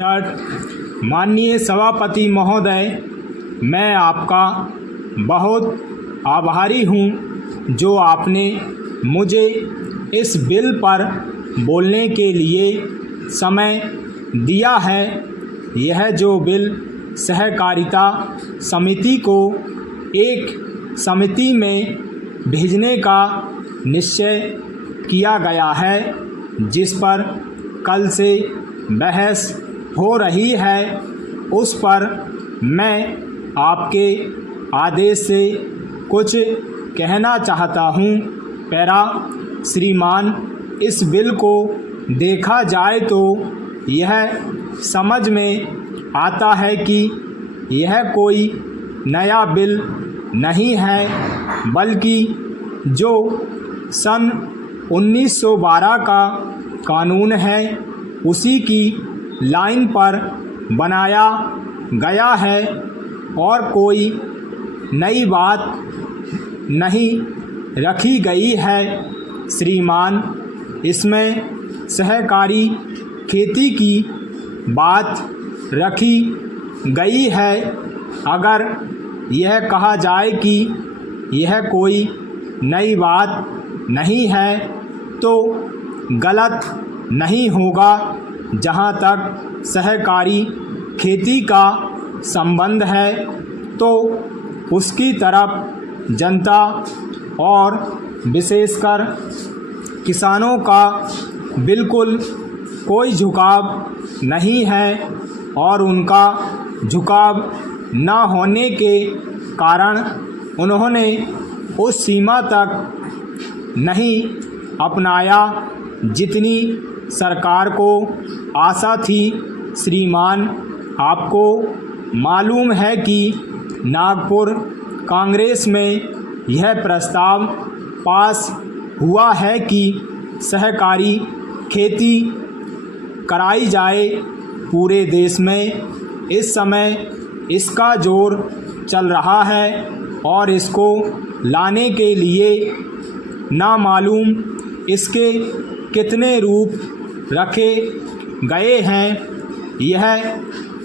माननीय सभापति महोदय, मैं आपका बहुत आभारी हूं जो आपने मुझे इस बिल पर बोलने के लिए समय दिया है। यह जो बिल सहकारिता समिति को एक समिति में भेजने का निश्चय किया गया है, जिस पर कल से बहस हो रही है, उस पर मैं आपके आदेश से कुछ कहना चाहता हूँ। श्रीमान, इस बिल को देखा जाए तो यह समझ में आता है कि यह कोई नया बिल नहीं है, बल्कि जो सन 1912 का कानून है उसी की लाइन पर बनाया गया है और कोई नई बात नहीं रखी गई है। श्रीमान, इसमें सहकारी खेती की बात रखी गई है। अगर यह कहा जाए कि यह कोई नई बात नहीं है तो गलत नहीं होगा। जहाँ तक सहकारी खेती का संबंध है तो उसकी तरफ जनता और विशेषकर किसानों का बिल्कुल कोई झुकाव नहीं है और उनका झुकाव न होने के कारण उन्होंने उस सीमा तक नहीं अपनाया जितनी सरकार को आशा थी। श्रीमान, आपको मालूम है कि नागपुर कांग्रेस में यह प्रस्ताव पास हुआ है कि सहकारी खेती कराई जाए पूरे देश में। इस समय इसका जोर चल रहा है और इसको लाने के लिए ना मालूम इसके कितने रूप रखे गए हैं। यह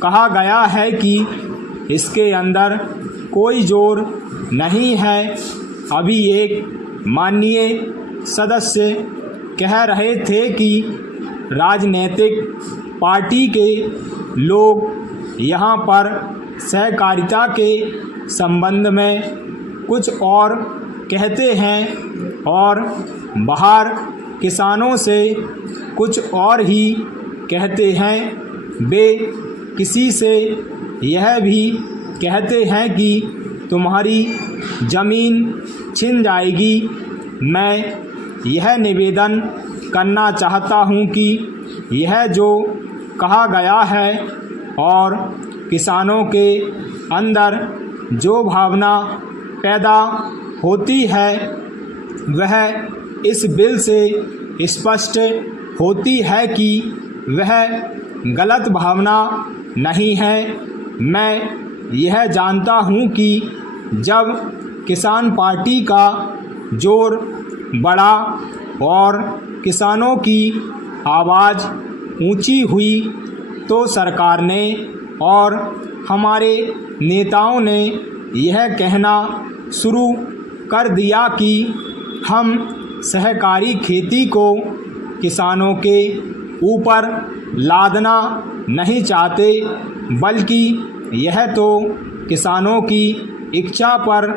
कहा गया है कि इसके अंदर कोई जोर नहीं है। अभी एक माननीय सदस्य कह रहे थे कि राजनीतिक पार्टी के लोग यहाँ पर सहकारिता के संबंध में कुछ और कहते हैं और बाहर किसानों से कुछ और ही कहते हैं। वे किसी से यह भी कहते हैं कि तुम्हारी ज़मीन छिन जाएगी। मैं यह निवेदन करना चाहता हूँ कि यह जो कहा गया है और किसानों के अंदर जो भावना पैदा होती है वह इस बिल से स्पष्ट होती है कि वह गलत भावना नहीं है। मैं यह जानता हूँ कि जब किसान पार्टी का जोर बढ़ा और किसानों की आवाज़ ऊंची हुई तो सरकार ने और हमारे नेताओं ने यह कहना शुरू कर दिया कि हम सहकारी खेती को किसानों के ऊपर लादना नहीं चाहते, बल्कि यह तो किसानों की इच्छा पर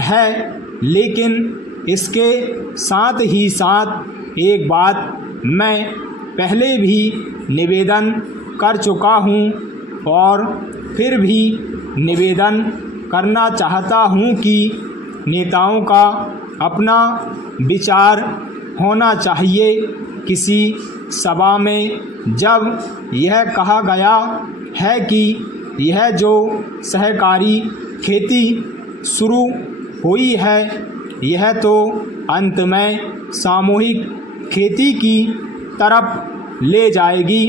है। लेकिन इसके साथ ही साथ एक बात मैं पहले भी निवेदन कर चुका हूँ और फिर भी निवेदन करना चाहता हूँ कि नेताओं का अपना विचार होना चाहिए। किसी सभा में जब यह कहा गया है कि यह जो सहकारी खेती शुरू हुई है यह तो अंत में सामूहिक खेती की तरफ ले जाएगी।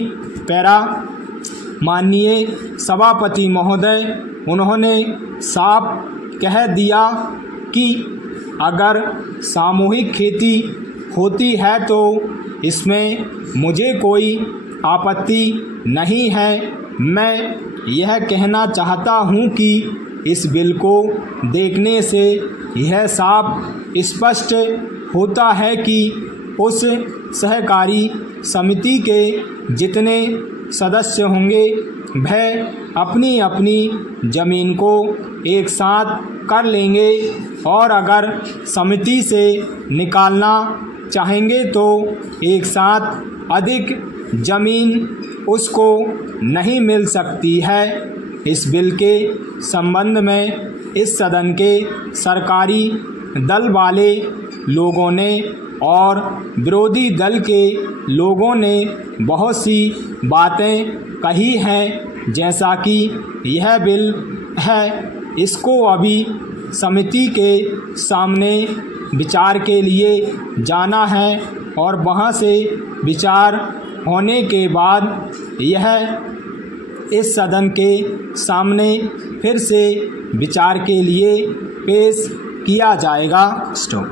माननीय सभापति महोदय, उन्होंने साफ कह दिया कि अगर सामूहिक खेती होती है तो इसमें मुझे कोई आपत्ति नहीं है। मैं यह कहना चाहता हूँ कि इस बिल को देखने से यह साफ स्पष्ट होता है कि उस सहकारी समिति के जितने सदस्य होंगे वह अपनी अपनी ज़मीन को एक साथ कर लेंगे और अगर समिति से निकालना चाहेंगे तो एक साथ अधिक ज़मीन उसको नहीं मिल सकती है। इस बिल के संबंध में इस सदन के सरकारी दल वाले लोगों ने और विरोधी दल के लोगों ने बहुत सी बातें कही हैं, जैसा कि यह बिल है इसको अभी समिति के सामने विचार के लिए जाना है और वहां से विचार होने के बाद यह इस सदन के सामने फिर से विचार के लिए पेश किया जाएगा। स्टॉप।